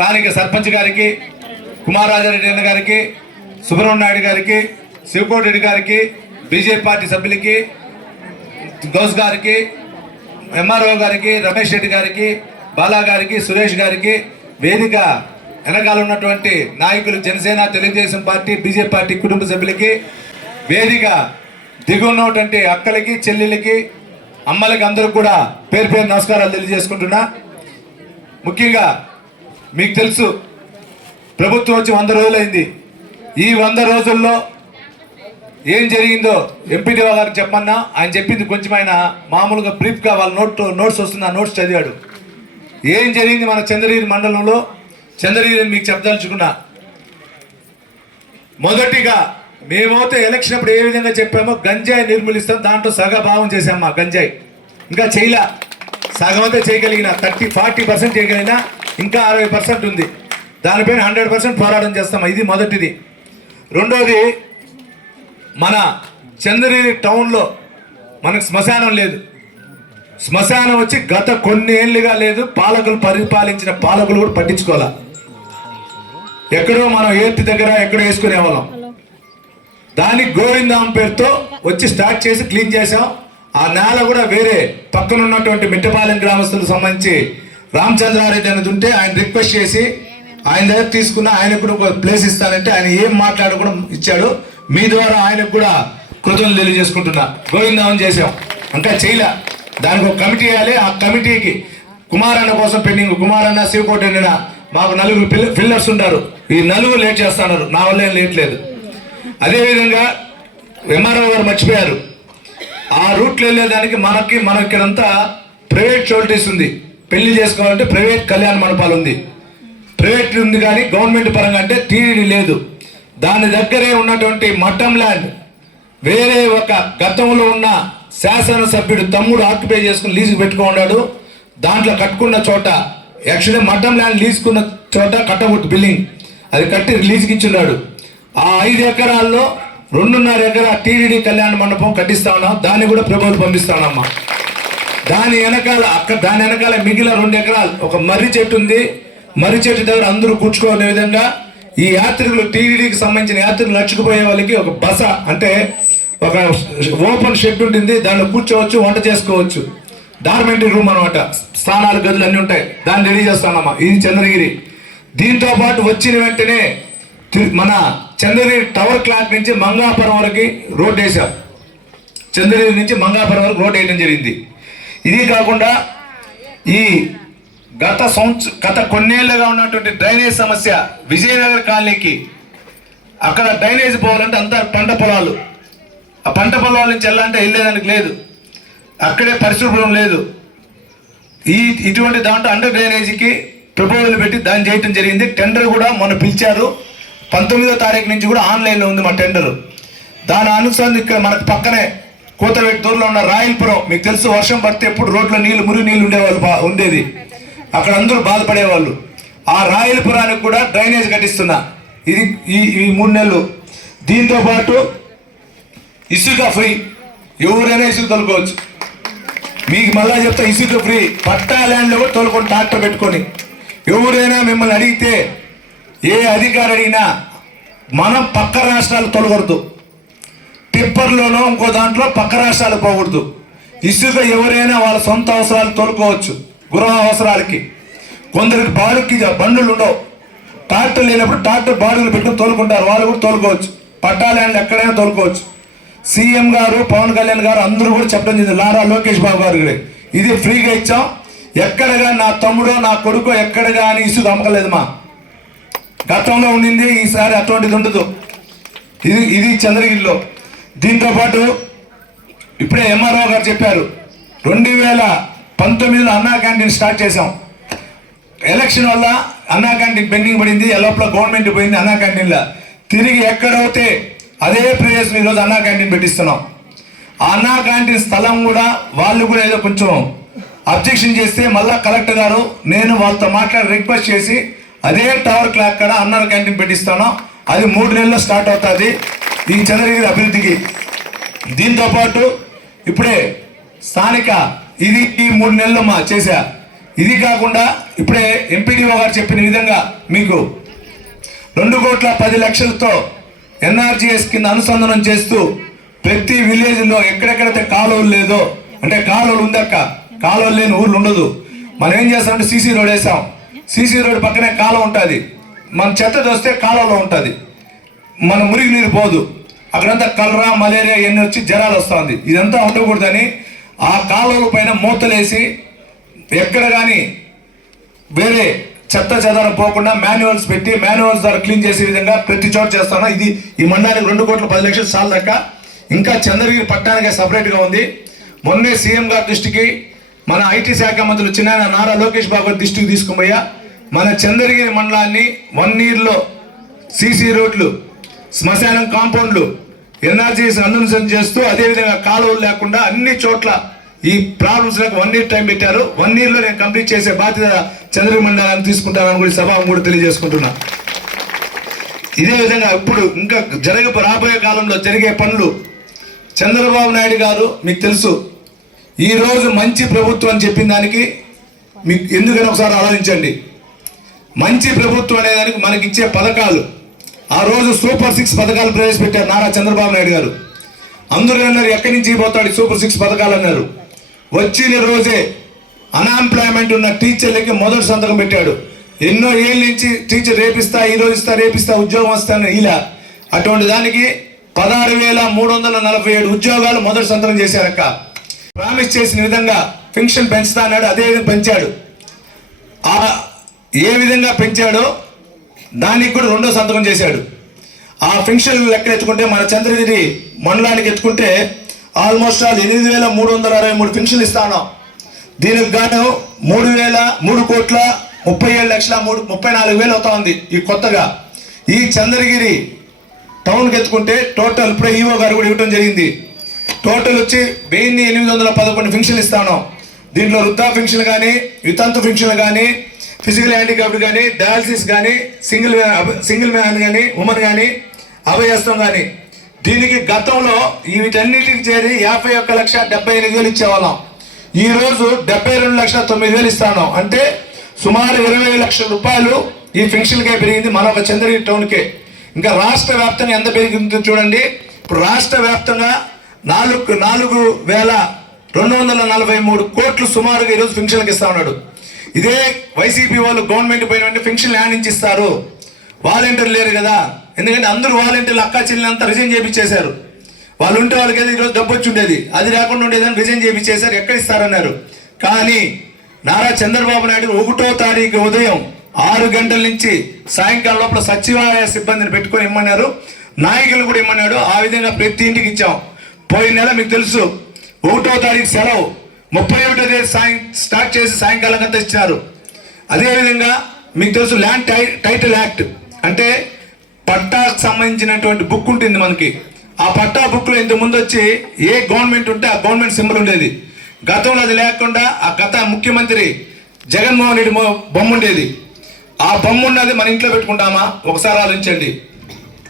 స్థానిక సర్పంచ్ గారికి కుమారాజారెడ్డి అన్న గారికి సుబ్రహ్మణ్య నాయుడు గారికి శివకోటి రెడ్డి గారికి బీజేపీ పార్టీ సభ్యులకి గౌస్ గారికి ఎంఆర్ఓ గారికి రమేష్ రెడ్డి గారికి బాలా గారికి సురేష్ గారికి వేదిక వెనకాల ఉన్నటువంటి నాయకులు Janasena Telugu Desam party BJP party కుటుంబ సభ్యులకి వేదిక దిగున్నటువంటి అక్కలకి చెల్లెలకి అమ్మలకి అందరూ కూడా పేరు పేరు నమస్కారాలు తెలియజేసుకుంటున్నా. ముఖ్యంగా మీకు తెలుసు ప్రభుత్వం వచ్చి వంద రోజులైంది. ఈ వంద రోజుల్లో ఏం జరిగిందో ఎంపీడీఓ గారికి చెప్పమన్నా ఆయన చెప్పింది కొంచెం ఆయన మామూలుగా బ్రీఫ్గా వాళ్ళ నోట్ నోట్స్ వస్తుంది ఆ నోట్స్ చదివాడు. ఏం జరిగింది మన చంద్రగిరి మండలంలో? చంద్రగిరి మీకు చెప్పదలుచుకున్నా. మొదటిగా మేమైతే ఎలక్షన్ అప్పుడు ఏ విధంగా చెప్పామో గంజాయి నిర్మూలిస్తాం దాంట్లో సగభావం చేశాం మా గంజాయి. ఇంకా చేయలే. సగం అయితే చేయగలిగిన థర్టీ ఫార్టీ పర్సెంట్ చేయగలిగిన ఇంకా అరవై పర్సెంట్ ఉంది. దానిపైన హండ్రెడ్ పర్సెంట్ పోరాటం చేస్తాం. ఇది మొదటిది. రెండోది మన చంద్రగిరి టౌన్లో మనకు శ్మశానం లేదు. శ్మశానం వచ్చి గత కొన్ని ఏళ్ళుగా లేదు. పాలకులు పరిపాలించిన పాలకులు కూడా పట్టించుకోవాలా? ఎక్కడో మనం ఏర్తి దగ్గర ఎక్కడో వేసుకునే వాళ్ళం. దానికి గోవిందాం పేరుతో వచ్చి స్టార్ట్ చేసి క్లీన్ చేసాం ఆ నేల కూడా వేరే. పక్కన ఉన్నటువంటి మిట్టపాలెం గ్రామస్తులకు సంబంధించి రామచంద్రారెడ్డి అనేది ఉంటే ఆయన రిక్వెస్ట్ చేసి ఆయన దగ్గర తీసుకున్న ఆయనకు కూడా ఒక ప్లేస్ ఇస్తానంటే ఆయన ఏం మాట్లాడకూడదు ఇచ్చాడు మీ ద్వారా ఆయనకు కూడా కృతజ్ఞతలు తెలియజేసుకుంటున్నా. గోవిందం చేసాం ఇంకా చేయలే. దానికి ఒక కమిటీ వేయాలి. ఆ కమిటీకి కుమారన్న కోసం పెండింగ్ కుమారన్న శివకోట అన్న మాకు నలుగురు ఫిల్లర్స్ ఉంటారు. ఈ నలుగురు లేట్ చేస్తున్నారు. నా వల్ల ఏం లేట్ లేదు. అదేవిధంగా ఎంఆర్ఓ గారు మర్చిపోయారు. ఆ రూట్లో వెళ్ళేదానికి మనకి మనం ఇక్కడంతా ప్రైవేట్ షోల్టీస్ ఉంది. పెళ్ళి చేసుకోవాలంటే ప్రైవేట్ కళ్యాణ మండపాలు ఉంది. ప్రైవేట్ ఉంది కానీ గవర్నమెంట్ పరంగా అంటే టీడీ లేదు. దాని దగ్గరే ఉన్నటువంటి మఠం ల్యాండ్. వేరే ఒక గతంలో ఉన్న శాసనసభ్యుడు తమ్ముడు ఆక్యుపై చేసుకుని లీజుకు పెట్టుకున్నాడు దాంట్లో కట్టుకున్న చోట యాక్చువల్లీ మఠం ల్యాండ్ లీజుకున్న చోట కట్టబుట్టు బిల్డింగ్. అది కట్టి లీజుకి ఇచ్చున్నాడు. ఆ ఐదు ఎకరాల్లో రెండున్నర ఎకరా టీడీడీ కళ్యాణ మండపం కట్టిస్తా ఉన్నాం. దాన్ని కూడా ప్రభుత్వం పంపిస్తానమ్మా దాని వెనకాల అక్కడ దాని వెనకాల మిగిలిన రెండు ఎకరాలు. ఒక మర్రి చెట్టు ఉంది. మర్రి చెట్టు దగ్గర అందరూ కూర్చుకోనే విధంగా ఈ యాత్రికులు టీడీడీకి సంబంధించిన యాత్రికులు నడుచుకుపోయే వాళ్ళకి ఒక బస అంటే ఒక ఓపెన్ షెడ్ ఉంటుంది దాంట్లో కూర్చోవచ్చు వంట చేసుకోవచ్చు. డార్మెంటరీ రూమ్ అనమాట స్థానాలు గదులు అన్నీ ఉంటాయి. దాన్ని రెడీ చేస్తానమ్మా. ఇది చంద్రగిరి. దీంతో పాటు వచ్చిన వెంటనే మన చంద్రగిరి టవర్ క్లాక్ నుంచి మంగాపురం వరకు రోడ్ వేసాం చంద్రగిరి నుంచి మంగాపురం వరకు రోడ్ వేయడం జరిగింది. ఇది కాకుండా ఈ గత సంవత్సరం గత కొన్నేళ్ళుగా ఉన్నటువంటి డ్రైనేజ్ సమస్య విజయనగర్ కాలనీకి అక్కడ డ్రైనేజ్ పోవాలంటే అంతా పంట పొలాలు. ఆ పంట పొలాల నుంచి వెళ్ళాలంటే వెళ్ళేదానికి లేదు. అక్కడే పరిశుభ్రం లేదు. ఈ ఇటువంటి దాంట్లో అండర్ డ్రైనేజీకి ప్రపోజల్ పెట్టి దాన్ని చేయటం జరిగింది. టెండర్ కూడా మొన్న పిలిచారు. పంతొమ్మిదో తారీఖు నుంచి కూడా ఆన్లైన్లో ఉంది మా టెండరు. దాని అనుసారం ఇక్కడ మనకు పక్కనే కూతవేటి దూరంలో ఉన్న రాయలపురం మీకు తెలుసు వర్షం పడితే ఎప్పుడు రోడ్లో నీళ్ళు మురి నీళ్ళు ఉండేవాళ్ళు బా- ఉండేది. అక్కడ అందరూ బాధపడేవాళ్ళు. ఆ రాయలపురానికి కూడా డ్రైనేజ్ కట్టిస్తున్నా. ఇది ఈ ఈ మూడు నెలలు. దీంతో పాటు ఇసుక ఫ్రీ. ఎవరైనా ఇసుక తొలుకోవచ్చు. మీకు మళ్ళా చెప్తా ఇసుక ఫ్రీ. పట్టా ల్యాండ్లో కూడా తోలుకొని ట్రాక్టర్ పెట్టుకొని. ఎవరైనా మిమ్మల్ని అడిగితే ఏ అధికారి అడిగినా మనం పక్క రాష్ట్రాలు తొలగొడదు టిప్పర్లలో ఇంకో దాంట్లో పక్క రాష్ట్రాలు పోకూడదు. ఇసుక ఎవరైనా వాళ్ళ సొంత అవసరాలు తోలుకోవచ్చు గృహ అవసరాలకి కొందరికి బాడుకి బండ్లు ఉండవు. ట్రాక్టర్ లేనప్పుడు ట్రాక్టర్ బాడుగులు పెట్టుకుని తోలుకుంటారు. వాళ్ళు కూడా తోలుకోవచ్చు. పట్టాలని ఎక్కడైనా తోలుకోవచ్చు. సీఎం గారు పవన్ కళ్యాణ్ గారు అందరూ కూడా చెప్పడం జరిగింది. లారా లోకేష్ బాబు గారు కూడా. ఇది ఫ్రీగా ఇచ్చాం. ఎక్కడగా నా తమ్ముడో నా కొడుకో ఎక్కడగా అని ఇసుక అమ్మకలేదు మా. గతంలో ఉండింది ఈసారి అటువంటిది ఉండదు. ఇది ఇది చంద్రగిరిలో. దీంతో పాటు ఇప్పుడే ఎంఆర్ఓ గారు చెప్పారు రెండు వేల పంతొమ్మిదిలో అన్నా క్యాంటీన్ స్టార్ట్ చేసాం ఎలక్షన్ వల్ల అన్నా క్యాంటీన్ పెండింగ్ పడింది లోపల గవర్నమెంట్ పోయింది అన్నా క్యాంటీన్లో. తిరిగి ఎక్కడైతే అదే ప్రదేశం ఈరోజు అన్నా క్యాంటీన్ పెట్టిస్తున్నాం. ఆ అన్నా క్యాంటీన్ స్థలం కూడా వాళ్ళు కూడా ఏదో కొంచెం అబ్జెక్షన్ చేస్తే మళ్ళా కలెక్టర్ గారు నేను వాళ్ళతో మాట్లాడి రిక్వెస్ట్ చేసి అదే టవర్ క్లాక్ కాడ అన్నా క్యాంటీన్ పెట్టిస్తాను. అది మూడు నెలల్లో స్టార్ట్ అవుతుంది. ఈ చంద్రగిరి అభివృద్ధికి. దీంతో పాటు ఇప్పుడే స్థానిక ఇది ఈ మూడు నెలలు మా చేశా ఇది కాకుండా ఇప్పుడే ఎంపీడీఓ గారు చెప్పిన విధంగా మీకు రెండు కోట్ల పది లక్షలతో ఎన్ఆర్జీఎస్ కింద అనుసంధానం చేస్తూ ప్రతి విలేజ్లో ఎక్కడెక్కడైతే కాలువలు లేదో అంటే కాలువలు ఉందక్క కాలువలు లేని ఊర్లు ఉండదు. మనం ఏం చేస్తామంటే సీసీ రోడ్ వేసాం. సీసీ రోడ్ పక్కనే కాలువ ఉంటుంది. మన చెత్త దోస్తే కాలువలో ఉంటుంది. మన మురికి నీరు పోదు. అక్కడంతా కలరా మలేరియా ఇవన్నీ వచ్చి జ్వరాలు వస్తుంది. ఇదంతా ఉండకూడదని ఆ కాలువల పైన మూతలేసి ఎక్కడ కానీ వేరే చెత్త చెదారం పోకుండా మాన్యువల్స్ పెట్టి మాన్యువల్స్ ద్వారా క్లీన్ చేసే విధంగా ప్రతి చోట చేస్తాను. ఇది ఈ మండలానికి రెండు కోట్ల పది లక్షలు సార్లు లెక్క. ఇంకా చంద్రగిరి పట్టణానికి సపరేట్గా ఉంది. మొన్నే సీఎం గారి దృష్టికి మన ఐటీ శాఖ మంత్రులు చిన్న నారా లోకేష్ బాబు దృష్టికి తీసుకుపోయా. మన చంద్రగిరి మండలాన్ని వన్ ఇయర్లో సీసీ రోడ్లు శ్మశానం కాంపౌండ్లు ఎన్ఆర్జీస్ అనుసరణ చేస్తూ అదేవిధంగా కాలువలు లేకుండా అన్ని చోట్ల ఈ ప్రాబ్లమ్స్ నాకు వన్ ఇయర్ టైం పెట్టారు. వన్ ఇయర్లో నేను కంప్లీట్ చేసే బాధ్యత చంద్రమండలాన్ని తీసుకుంటానని కూడా ఈ సభ కూడా తెలియజేసుకుంటున్నా. ఇదే విధంగా ఇప్పుడు ఇంకా జరగ రాబోయే కాలంలో జరిగే పనులు చంద్రబాబు నాయుడు గారు మీకు తెలుసు. ఈరోజు మంచి ప్రభుత్వం అని చెప్పిన దానికి మీకు ఎందుకని ఒకసారి ఆలోచించండి. మంచి ప్రభుత్వం అనేదానికి మనకి ఇచ్చే పథకాలు ఆ రోజు సూపర్ సిక్స్ పథకాలు ప్రవేశపెట్టారు నారా చంద్రబాబు నాయుడు గారు. అందరూ అన్నారు ఎక్కడి నుంచి పోతాడు సూపర్ సిక్స్ పథకాలు? అన్నారు. వచ్చిన రోజే అన్ఎంప్లాయ్మెంట్ ఉన్న టీచర్లకి మొదటి సంతకం పెట్టాడు. ఎన్నో ఏళ్ళ నుంచి టీచర్ రేపిస్తా ఈ రోజు ఇస్తా రేపిస్తా ఉద్యోగం వస్తాను ఇలా. అటువంటి దానికి పదహారు వేల మూడు వందల నలభై ఏడు ఉద్యోగాలు మొదటి సంతకం చేశారక్క. ప్రామిస్ చేసిన విధంగా పెన్షన్ పెంచుతా అన్నాడు అదే విధంగా పెంచాడు. ఏ విధంగా పెంచాడో దానికి కూడా రెండో సంతకం చేశాడు. ఆ పెన్షన్ లెక్క ఎత్తుకుంటే మన చంద్రగిరి మండలానికి ఎత్తుకుంటే ఆల్మోస్ట్ ఆల్ ఎనిమిది వేల మూడు వందల అరవై మూడు పెన్షన్లు ఇస్తాను దీనికి గాను మూడు వేల మూడు కోట్ల ముప్పై ఏడు లక్షల మూడు ముప్పై నాలుగు వేలు అవుతా ఉంది ఈ కొత్తగా. ఈ చంద్రగిరి టౌన్కి ఎత్తుకుంటే టోటల్ ఇప్పుడే ఈవో గారు కూడా ఇవ్వడం జరిగింది. టోటల్ వచ్చి వెయ్యి ఎనిమిది వందల పదకొండు ఫింక్షన్లు ఇస్తాను దీంట్లో వృద్ధా ఫింక్షన్లు కానీ వితంతు ఫింక్షన్లు కానీ ఫిజికల్ హ్యాండిక్యాప్డ్ కానీ డయాలసిస్ కానీ సింగిల్ సింగిల్ మ్యాన్ కానీ ఉమెన్ కానీ అభయస్తం కానీ దీనికి గతంలో వీటన్నిటికి చేరి యాభై ఒక్క లక్ష డెబ్బై ఎనిమిది వేలు ఇచ్చేవాళ్ళం. ఈరోజు డెబ్బై రెండు లక్షల తొమ్మిది వేలు ఇస్తాను. అంటే సుమారు ఇరవై లక్షల రూపాయలు ఈ పెన్షన్కే పెరిగింది మన ఒక చంద్రగిరి టౌన్కే ఇంకా రాష్ట్ర వ్యాప్తంగా ఎంత పెరిగిందో చూడండి. ఇప్పుడు రాష్ట్ర వ్యాప్తంగా నాలుగు నాలుగు వేల రెండు వందల నలభై మూడు కోట్లు సుమారుగా ఈరోజు పెన్షన్కి ఇస్తా ఉన్నాడు. ఇదే వైసీపీ వాళ్ళు గవర్నమెంట్ పోయిన పెన్షన్ ల్యాండ్ నుంచి ఇస్తారు. వాలంటీర్లు లేరు కదా. ఎందుకంటే అందరూ వాలంటీర్లు అక్క చెల్లెలంతా రిజైన్ చేయించేశారు వాళ్ళు ఉంటే వాళ్ళకి ఏదో ఈరోజు డబ్బు వచ్చి ఉండేది అది రాకుండా ఉండేదని రిజైన్ చేయించేశారు ఎక్కడ ఇస్తారన్నారు? కానీ నారా చంద్రబాబు నాయుడు ఒకటో తారీఖు ఉదయం ఆరు గంటల నుంచి సాయంకాలం లోపల సచివాలయ సిబ్బందిని పెట్టుకొని ఇమ్మన్నారు. నాయకులు కూడా ఇమ్మన్నాడు. ఆ విధంగా ప్రతి ఇంటికి ఇచ్చాం. పోయిన నెల మీకు తెలుసు. ఒకటో తారీఖు సెలవు. ముప్పై ఒకటో తేదీ సాయం స్టార్ట్ చేసి సాయంకాలం అంతా ఇచ్చినారు అదేవిధంగా మీకు తెలుసు ల్యాండ్ టై టైటిల్ యాక్ట్ అంటే పట్టాకు సంబంధించినటువంటి బుక్ ఉంటుంది మనకి. ఆ పట్టా బుక్లో ఇంత ముందు వచ్చి ఏ గవర్నమెంట్ ఉంటే ఆ గవర్నమెంట్ సింబల్ ఉండేది. గతంలో అది లేకుండా ఆ గత ముఖ్యమంత్రి జగన్మోహన్ రెడ్డి బొమ్మ ఉండేది. ఆ బొమ్మ ఉన్నది మన ఇంట్లో పెట్టుకుంటామా? ఒకసారి ఆలోచించండి.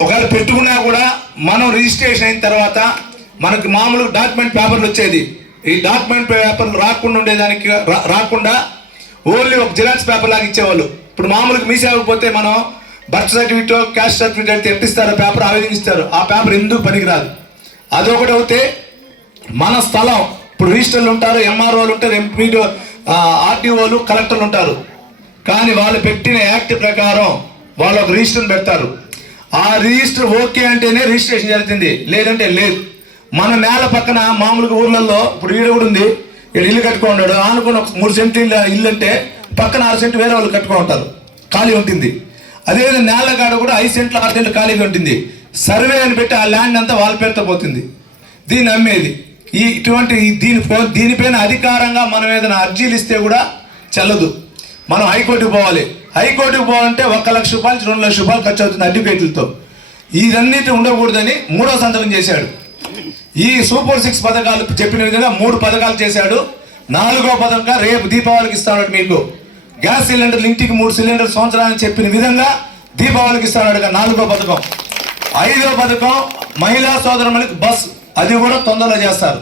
ఒకవేళ పెట్టుకున్నా కూడా మనం రిజిస్ట్రేషన్ అయిన తర్వాత మనకు మామూలు డాక్యుమెంట్ పేపర్లు వచ్చేది. ఈ డాక్యుమెంట్ పేపర్లు రాకుండా ఉండేదానికి రాకుండా ఓన్లీ ఒక జిరాక్స్ పేపర్ లాగా ఇచ్చేవాళ్ళు. ఇప్పుడు మామూలుగా మీ సేవకు పోతే మనం బర్త్ సర్టిఫికేట్ క్యాస్ట్ సర్టిఫికేట్ అయితే ఎంత పేపర్ ఆ విధంగా ఇస్తారు. ఆ పేపర్ ఎందుకు పనికిరాదు? అదొకటి అవుతే మన స్థలం ఇప్పుడు రిజిస్టర్లు ఉంటారు ఎంఆర్ఓలు ఉంటారు ఎంపీ ఆర్టీఓలు కలెక్టర్లు ఉంటారు. కానీ వాళ్ళు పెట్టిన యాక్ట్ ప్రకారం వాళ్ళు ఒక రిజిస్టర్ పెడతారు. ఆ రిజిస్టర్ ఓకే అంటేనే రిజిస్ట్రేషన్ జరుగుతుంది. లేదంటే లేదు. మన నేల పక్కన మామూలుగా ఊర్లలో ఇప్పుడు ఈడ కూడా ఉంది. ఇక్కడ ఇల్లు కట్టుకున్నాడు ఆనుకుని ఒక మూడు సెంట్లు ఇల్లు ఇల్లు అంటే పక్కన ఆరు సెంటు వేరే వాళ్ళు కట్టుకో ఉంటారు. ఖాళీ ఉంటుంది. అదేవిధంగా నేల కాడ కూడా ఐదు సెంట్లు ఆరు సెంట్లు ఖాళీగా ఉంటుంది. సర్వే అని పెట్టి ఆ ల్యాండ్ అంతా వాళ్ళ పేరుతో పోతుంది. దీన్ని అమ్మేది ఈ ఇటువంటి దీని పో- దీనిపైన అధికారంగా మనం ఏదైనా అర్జీలు ఇస్తే కూడా చెల్లదు. మనం హైకోర్టుకు పోవాలి. హైకోర్టుకు పోవాలంటే ఒక లక్ష రూపాయలు రెండు లక్ష రూపాయలు ఖర్చు అవుతుంది అడ్వకేట్లతో. ఇదన్నిటి ఉండకూడదని మూడో సంతకం చేశాడు. ఈ సూపర్ సిక్స్ పథకాలు చెప్పిన విధంగా మూడు పథకాలు చేశాడు. నాలుగో పథకంగా రేపు దీపావళికి ఇస్తాడు మీకు. గ్యాస్ సిలిండర్లు ఇంటికి మూడు సిలిండర్ సంవత్సరానికి చెప్పిన విధంగా దీపావళికి ఇస్తాడు నాలుగో పథకం. ఐదో పథకం మహిళా సోదరులకు బస్ అది కూడా తొందరలో చేస్తారు.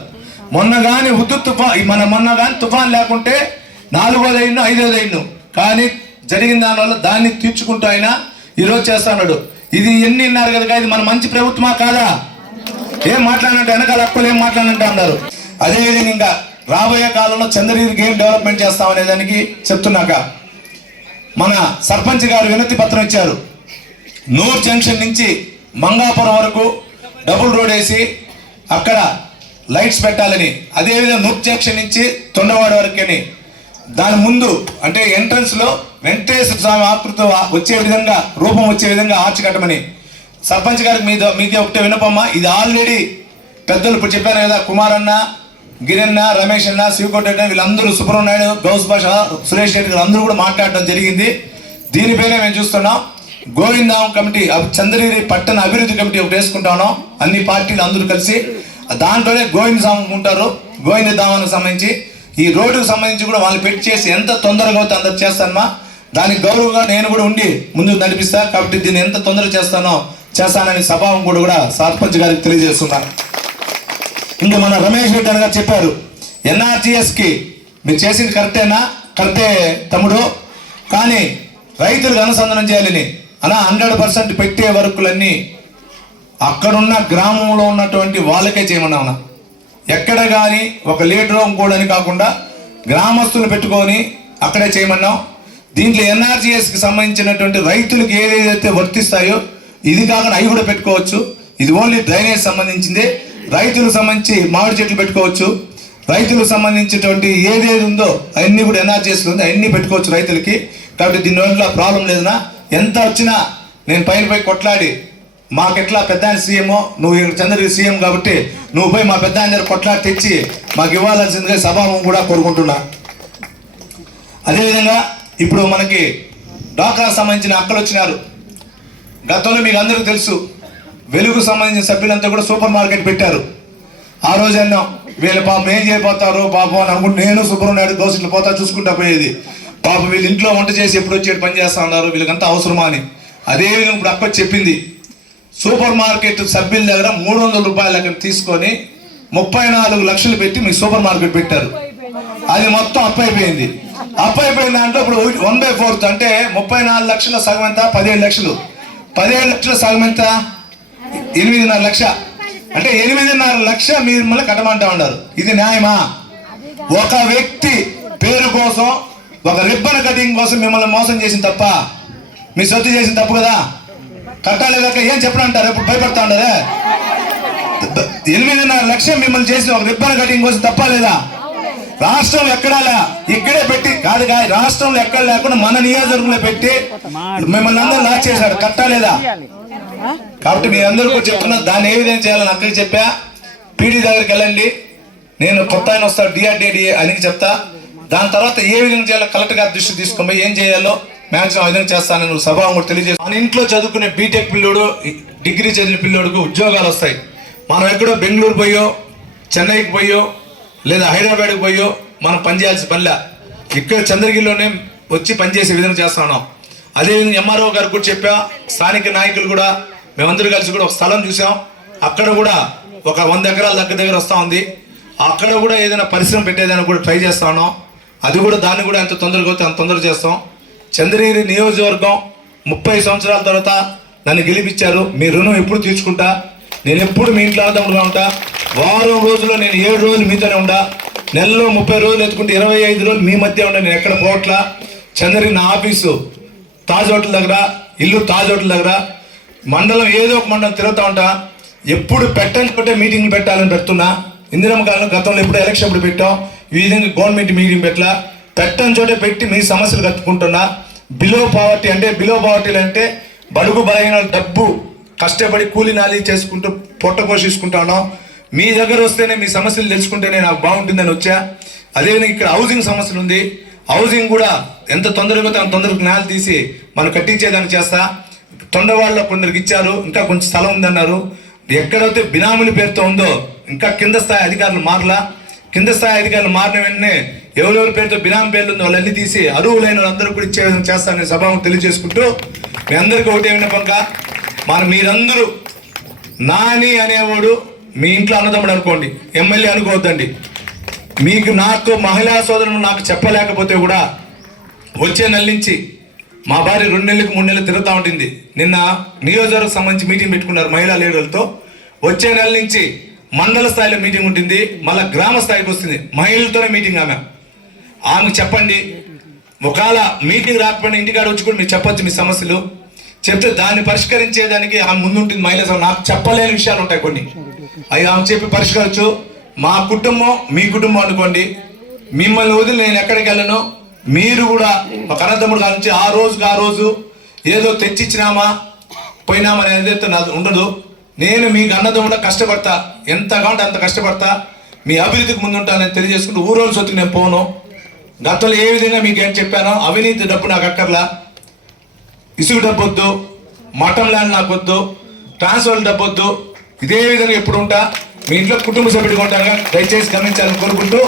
మొన్న కానీ ఉద్దు తుఫాన్ మన మొన్న కానీ తుఫాన్ లేకుంటే నాలుగోది అయిన ఐదోది అయిన కానీ జరిగిన దానివల్ల దాన్ని తీర్చుకుంటూ ఆయన ఈరోజు చేస్తున్నాడు ఇది ఎన్ని విన్నారు కదా ఇది మన మంచి ప్రభుత్వమా కాదా? ఏం మాట్లాడినట్టు వెనకాల అప్పులు ఏం మాట్లాడినట్టు అన్నారు. అదేవిధంగా ఇంకా రాబోయే కాలంలో చంద్రగిరికి ఏం డెవలప్మెంట్ చేస్తామనే దానికి చెప్తున్నాక మన సర్పంచ్ గారు వినతి పత్రం ఇచ్చారు. నూర్ జంక్షన్ నుంచి మంగాపురం వరకు డబుల్ రోడ్ వేసి అక్కడ లైట్స్ పెట్టాలని అదేవిధంగా నూర్ జంక్షన్ నుంచి తొండవాడ వరకని దాని ముందు అంటే ఎంట్రన్స్లో వెంకటేశ్వర స్వామి ఆకృతి వచ్చే విధంగా రూపం వచ్చే విధంగా ఆర్చి కట్టమని సర్పంచ్ గారికి మీద మీకే ఒకటే వినపమ్మా ఇది ఆల్రెడీ పెద్దలు ఇప్పుడు చెప్పాను కదా కుమార్ అన్న గిరన్న రమేష్ అన్న శివకోట అన్న వీళ్ళందరూ సుబ్రహ్మణ్యుడు గౌస్ భాష సురేష్ రెడ్డి గారు అందరూ కూడా మాట్లాడడం జరిగింది. దీనిపైన మేము చూస్తున్నాం. గోవిందాం కమిటీ చంద్రగిరి పట్టణ అభివృద్ధి కమిటీ ఒకటి వేసుకుంటాను అన్ని పార్టీలు అందరూ కలిసి. దాంట్లోనే గోవింద ధామం ఉంటారు గోవింద ధామానికి సంబంధించి. ఈ రోడ్డుకు సంబంధించి కూడా వాళ్ళు పెట్టి చేసి ఎంత తొందరగా అవుతే అందరు చేస్తానమ్మా దానికి గౌరవంగా నేను కూడా ఉండి ముందుకు నడిపిస్తా. కాబట్టి దీన్ని ఎంత తొందరగా చేస్తానో చేస్తానని స్వభావం కూడా కూడా సర్పంచ్ గారికి తెలియజేస్తున్నాను. ఇంకా మన రమేష్ రెడ్డి గారు చెప్పారు ఎన్ఆర్టీఎస్కి మీరు చేసింది కరెక్టేనా? కరెక్టే తమ్ముడు. కానీ రైతులకు అనుసంధానం చేయాలని అలా హండ్రెడ్ పర్సెంట్ పెట్టే వర్కులన్నీ అక్కడున్న గ్రామంలో ఉన్నటువంటి వాళ్ళకే చేయమన్నా ఎక్కడ కానీ ఒక లీడర్ ఇంకోడని కాకుండా గ్రామస్తులు పెట్టుకొని అక్కడే చేయమన్నాం. దీంట్లో ఎన్ఆర్జీఎస్కి సంబంధించినటువంటి రైతులకు ఏదైతే వర్తిస్తాయో ఇది కాకుండా అవి కూడా పెట్టుకోవచ్చు. ఇది ఓన్లీ డ్రైనేజ్ సంబంధించిందే. రైతులకు సంబంధించి మామిడి చెట్లు పెట్టుకోవచ్చు. రైతులకు సంబంధించినటువంటి ఏదేది ఉందో అవన్నీ కూడా ఎన్ఆర్జీఎస్ ఉంది. అవన్నీ పెట్టుకోవచ్చు రైతులకి. కాబట్టి దీని వల్ల ప్రాబ్లం లేదునా ఎంత వచ్చినా నేను పైన పోయి కొట్లాడి మాకెట్లా పెద్ద ఆయన నువ్వు చంద్రగిరి సీఎం కాబట్టి నువ్వు పోయి మా పెద్ద ఆయన దగ్గర కొట్లాడి తెచ్చి మాకు ఇవ్వాల్సిందిగా సభావం కూడా కోరుకుంటున్నా. అదేవిధంగా ఇప్పుడు మనకి డాక్రా సంబంధించిన అక్కలు వచ్చినారు. గతంలో మీకు అందరికీ తెలుసు వెలుగు సంబంధించిన సభ్యులంతా కూడా సూపర్ మార్కెట్ పెట్టారు. ఆ రోజు అన్నాం వీళ్ళ పాపం ఏం చేయబోతారు పాపం అని అనుకుంటే నేను సుబ్రహ్మణ్యుడు దోశలు పోతా చూసుకుంటా పోయేది. పాపం వీళ్ళు ఇంట్లో వంట చేసి ఎప్పుడు వచ్చేది పని చేస్తా ఉన్నారు వీళ్ళకంతా అవసరమా అని. అదేవిధంగా ఇప్పుడు అప్ప చెప్పింది. సూపర్ మార్కెట్ సభ్యుల దగ్గర మూడు వందల రూపాయల తీసుకొని ముప్పై నాలుగు లక్షలు పెట్టి మీ సూపర్ మార్కెట్ పెట్టారు. అది మొత్తం అప్పు అయిపోయింది. అప్పు అయిపోయిన దాంట్లో ఇప్పుడు వన్ బై ఫోర్త్ అంటే ముప్పై నాలుగు లక్షల సగం ఎంత? పదిహేడు లక్షలు. పదిహేడు లక్షల సగం ఎంత? ఎనిమిదిన్నర లక్ష. అంటే ఎనిమిదిన్నర లక్ష మీరు మళ్ళీ కట్టమంటా ఉన్నారు. ఇది న్యాయమా? ఒక వ్యక్తి పేరు కోసం ఒక రిబ్బన్ కటింగ్ కోసం మిమ్మల్ని మోసం చేసిన తప్ప మీ సొత్తు చేసిన తప్పు కదా? కట్టాలి కాక ఏం చెప్పడం అంటారు? ఇప్పుడు భయపడతా ఉండరే ఎనిమిదిన్నర లక్ష మిమ్మల్ని చేసిన ఒక రిబ్బన్ కటింగ్ కోసం తప్ప లేదా? రాష్ట్రంలో ఎక్కడాలా? ఇక్కడే పెట్టి కాదు కాదు రాష్ట్రంలో ఎక్కడ లేకుండా మన నియోజకవర్గంలో పెట్టి మిమ్మల్ని అందరూ లాక్ చేశాడు కట్టాలేదా కాబట్టి మీ అందరూ కూడా చెప్తున్నా దాన్ని ఏ విధంగా చేయాలని అక్కడికి చెప్పా. పీడీ దగ్గరికి వెళ్ళండి. నేను కొత్త ఆయన వస్తాడు డిఆర్డిఏ అని చెప్తా. దాని తర్వాత ఏ విధంగా చేయాలో కలెక్టర్ గారి దృష్టి తీసుకొని పోయి ఏం చేయాలో మ్యాక్సిమం ఆ విధంగా చేస్తానని సభ కూడా తెలియజేస్తాను మన ఇంట్లో చదువుకునే బీటెక్ పిల్లోడు డిగ్రీ చదివిన పిల్లోడుకు ఉద్యోగాలు వస్తాయి. మనం ఎక్కడో బెంగళూరు పోయో చెన్నైకి పోయో లేదా హైదరాబాద్కి పోయో మనం పనిచేయాల్సిన పనిలా. ఇక్కడ చంద్రగిరిలోనే వచ్చి పనిచేసే విధంగా చేస్తా ఉన్నాం. అదేవిధంగా ఎంఆర్ఓ గారు కూడా చెప్పా స్థానిక నాయకులు కూడా మేమందరూ కలిసి కూడా ఒక స్థలం చూసాం. అక్కడ కూడా ఒక వంద ఎకరాల దగ్గర దగ్గర వస్తూ ఉంది. అక్కడ కూడా ఏదైనా పరిశ్రమ పెట్టేదానికి కూడా ట్రై చేస్తా ఉన్నాం. అది కూడా దాన్ని కూడా ఎంత తొందరగా అవుతే అంత తొందరగా చేస్తాం. చంద్రగిరి నియోజకవర్గం ముప్పై సంవత్సరాల తర్వాత నన్ను గెలిపించారు. మీ రుణం ఎప్పుడు తీర్చుకుంటా? నేను ఎప్పుడు మీ ఇంట్లో ఆనందంగా ఉంటా? వారం రోజుల్లో నేను ఏడు రోజులు మీతోనే ఉండా? నెలలో ముప్పై రోజులు ఎత్తుకుంటే ఇరవై ఐదు రోజులు మీ మధ్య ఉండే? నేను ఎక్కడ పోవట్లా? చంద్రగిరి నా ఆఫీసు. తాజ్ హోటల్ దగ్గర ఇల్లు తాజ్ హోటల్ దగ్గర. మండలం ఏదో ఒక మండలం తిరుగుతూ ఉంటా. ఎప్పుడు పెట్టని చోటే మీటింగ్లు పెట్టాలని పెడుతున్నా. ఇందిరమ్మ కాలం గతంలో ఎప్పుడు ఎలక్షన్ ఇప్పుడు పెట్టాం. ఈ విధంగా గవర్నమెంట్ మీటింగ్ పెట్టలా. పెట్టని చోటే పెట్టి మీ సమస్యలు కట్టుకుంటున్నా. బిలో పావర్టీ అంటే బిలో పావర్టీ అంటే బడుగు బలహీన డబ్బు కష్టపడి కూలి నాలి చేసుకుంటూ పొట్ట పోషించుకుంటాను మీ దగ్గర వస్తేనే మీ సమస్యలు తెలుసుకుంటేనే నాకు బాగుంటుందని వచ్చా. అదేవిధంగా ఇక్కడ హౌసింగ్ సమస్యలు ఉంది. హౌసింగ్ కూడా ఎంత తొందరగా అంత తొందరగా నేల తీసి మనం కట్టించేదాన్ని చేస్తా. తొండవాళ్ళలో కొందరికి ఇచ్చారు. ఇంకా కొంచెం స్థలం ఉందన్నారు. ఎక్కడైతే బినాముల పేరుతో ఉందో ఇంకా కింద స్థాయి అధికారులు మారలా. కింద స్థాయి అధికారులు మారిన వెంటనే ఎవరెవరి పేరుతో బినామీ పేర్లు ఉందో వాళ్ళన్నీ తీసి అరువులైన వాళ్ళందరూ కూడా ఇచ్చే విధంగా చేస్తానని సభ తెలియజేసుకుంటూ మీ అందరికీ ఒకటే విన్నపంక మరి మీరందరూ నాని అనేవాడు మీ ఇంట్లో అన్నదమ్ముడు అనుకోండి. ఎమ్మెల్యే అనుకోవద్దండి. మీకు నాకు మహిళా సోదరులు నాకు చెప్పలేకపోతే కూడా వచ్చే నెల నుంచి మా భార్య రెండు నెలలకు మూడు నెలలు తిరుగుతూ ఉంటుంది నిన్న నియోజకవర్గం సంబంధించి మీటింగ్ పెట్టుకున్నారు మహిళా లీడర్లతో. వచ్చే నెల నుంచి మండల స్థాయిలో మీటింగ్ ఉంటుంది మళ్ళీ గ్రామ స్థాయికి వస్తుంది. మహిళలతోనే మీటింగ్ ఆమె. ఆమెకు చెప్పండి. ఒకవేళ మీటింగ్ రాకపోయినా ఇంటికాడ వచ్చి కూడా మీరు చెప్పొచ్చు మీ సమస్యలు. చెప్తే దాన్ని పరిష్కరించేదానికి ఆమె ముందుంటుంది మహిళా సభ. నాకు చెప్పలేని విషయాలు ఉంటాయి కొన్ని. అవి ఆమె చెప్పి పరిష్కరించు. మా కుటుంబం మీ కుటుంబం అనుకోండి. మిమ్మల్ని వదిలి నేను ఎక్కడికి వెళ్ళను. మీరు కూడా ఒక అన్నదమ్ముడు కానించి ఆ రోజుకి ఆ రోజు ఏదో తెచ్చిచ్చినామా పోయినామా అనేది అయితే నాది ఉండదు. నేను మీకు అన్నదమ్ముడ కష్టపడతా. ఎంత కావాలంటే అంత కష్టపడతా. మీ అభివృద్ధికి ముందుంటానని తెలియజేసుకుంటూ ఊరోజు సొత్తుకు నేను పోను. గతంలో ఏ విధంగా మీకు ఏం చెప్పానో అవినీతి డబ్బు నాకు అక్కర్లా. ఇసుగు డబ్బొద్దు మఠం ల్యాండ్ నాకు వద్దు ట్రాన్స్ఫర్ డబ్బొద్దు. ఇదే విధంగా ఎప్పుడు ఉంటా మీ ఇంట్లో కుటుంబ సభ్యుడిగా ఉంటాను దయచేసి గమనించాలని కోరుకుంటూ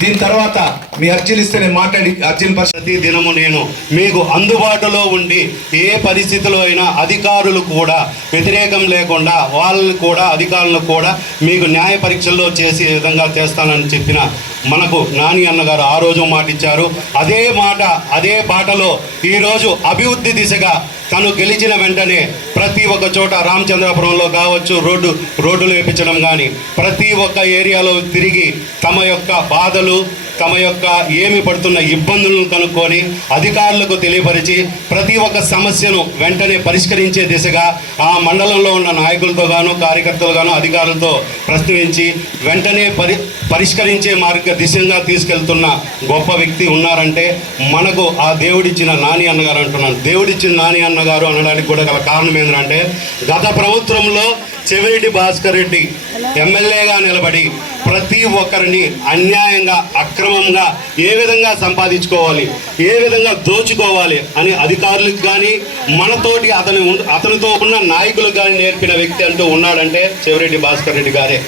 దీని తర్వాత మీ అర్జీలు ఇస్తే నేను మాట్లాడి అర్జీలు ప్రతి దినము నేను మీకు అందుబాటులో ఉండి ఏ పరిస్థితిలో అయినా అధికారులు కూడా వ్యతిరేకం లేకుండా వాళ్ళని కూడా అధికారులను కూడా మీకు న్యాయ పరీక్షల్లో చేసే విధంగా చేస్తానని చెప్పిన మనకు నాని అన్నగారు ఆ రోజు మాట ఇచ్చారు అదే మాట అదే బాటలో ఈరోజు అభివృద్ధి దిశగా తను గెలిచిన వెంటనే ప్రతి ఒక్క చోట రామచంద్రపురంలో కావచ్చు రోడ్డు రోడ్డులు వేపించడం కానీ ప్రతి ఒక్క ఏరియాలో తిరిగి తమ యొక్క బాధలు తమ యొక్క ఏమి పడుతున్న ఇబ్బందులను కనుక్కొని అధికారులకు తెలియపరిచి ప్రతి ఒక్క సమస్యను వెంటనే పరిష్కరించే దిశగా ఆ మండలంలో ఉన్న నాయకులతో గాను కార్యకర్తలు గాను అధికారులతో ప్రశ్నించి వెంటనే పరి పరిష్కరించే మార్గ దిశగా తీసుకెళ్తున్న గొప్ప వ్యక్తి ఉన్నారంటే మనకు ఆ దేవుడిచ్చిన నాని అన్నగారు అంటున్నాను. దేవుడిచ్చిన నాని అన్నగారు అనడానికి కూడా గల కారణం ఏంటంటే గత ప్రభుత్వంలో చెవిరెడ్డి భాస్కర్ రెడ్డి ఎమ్మెల్యేగా నిలబడి ప్రతి ఒక్కరిని అన్యాయంగా అక్రమంగా ఏ విధంగా సంపాదించుకోవాలి ఏ విధంగా దోచుకోవాలి అని అధికారులకు కానీ మనతోటి అతని అతనితో ఉన్న నాయకులకు కానీ నేర్పిన వ్యక్తి అంటూ ఉన్నాడంటే చెవిరెడ్డి భాస్కర్ రెడ్డి గారే.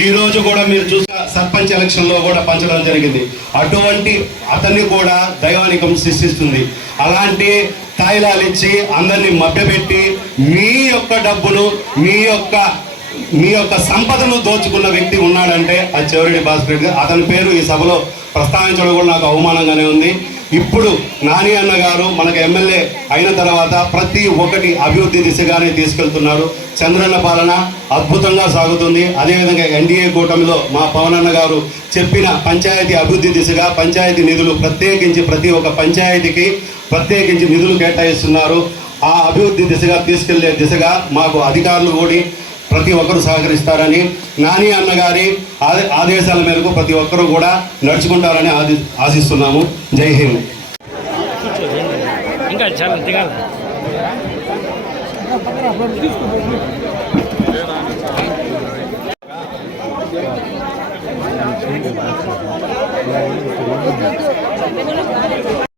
ఈ రోజు కూడా మీరు చూసిన సర్పంచ్ ఎలక్షన్లో కూడా పంచడం జరిగింది. అటువంటి అతన్ని కూడా దైవానికం సృష్టిస్తుంది. అలాంటి తాయిలాలు ఇచ్చి అందరినీ మభ్యపెట్టి మీ యొక్క డబ్బును మీ యొక్క మీ యొక్క సంపదను దోచుకున్న వ్యక్తి ఉన్నాడంటే ఆ చెవిరెడ్డి భాస్కర్ రెడ్డి గారు. అతని పేరు ఈ సభలో ప్రస్తావించడం కూడా నాకు అవమానంగానే ఉంది. ఇప్పుడు నాని అన్న గారు మనకు ఎమ్మెల్యే అయిన తర్వాత ప్రతి ఒక్కటి అభివృద్ధి దిశగానే తీసుకెళ్తున్నారు. చంద్రన్న పాలన అద్భుతంగా సాగుతుంది. అదేవిధంగా ఎన్డీఏ కూటమిలో మా పవన్ అన్న గారు చెప్పిన పంచాయతీ అభివృద్ధి దిశగా పంచాయతీ నిధులు ప్రత్యేకించి ప్రతి ఒక్క పంచాయతీకి ప్రత్యేకించి నిధులు కేటాయిస్తున్నారు. ఆ అభివృద్ధి దిశగా తీసుకెళ్ళే దిశగా మాకు అధికారులు కూడి ప్రతి ఒక్కరు సహకరిస్తారని నాని అన్నగారి ఆదే ఆదేశాల మేరకు ప్రతి ఒక్కరూ కూడా నడుచుకుంటారని ఆది ఆశిస్తున్నాము. జై హింద్. ఇంకా చాలా దిగాలి.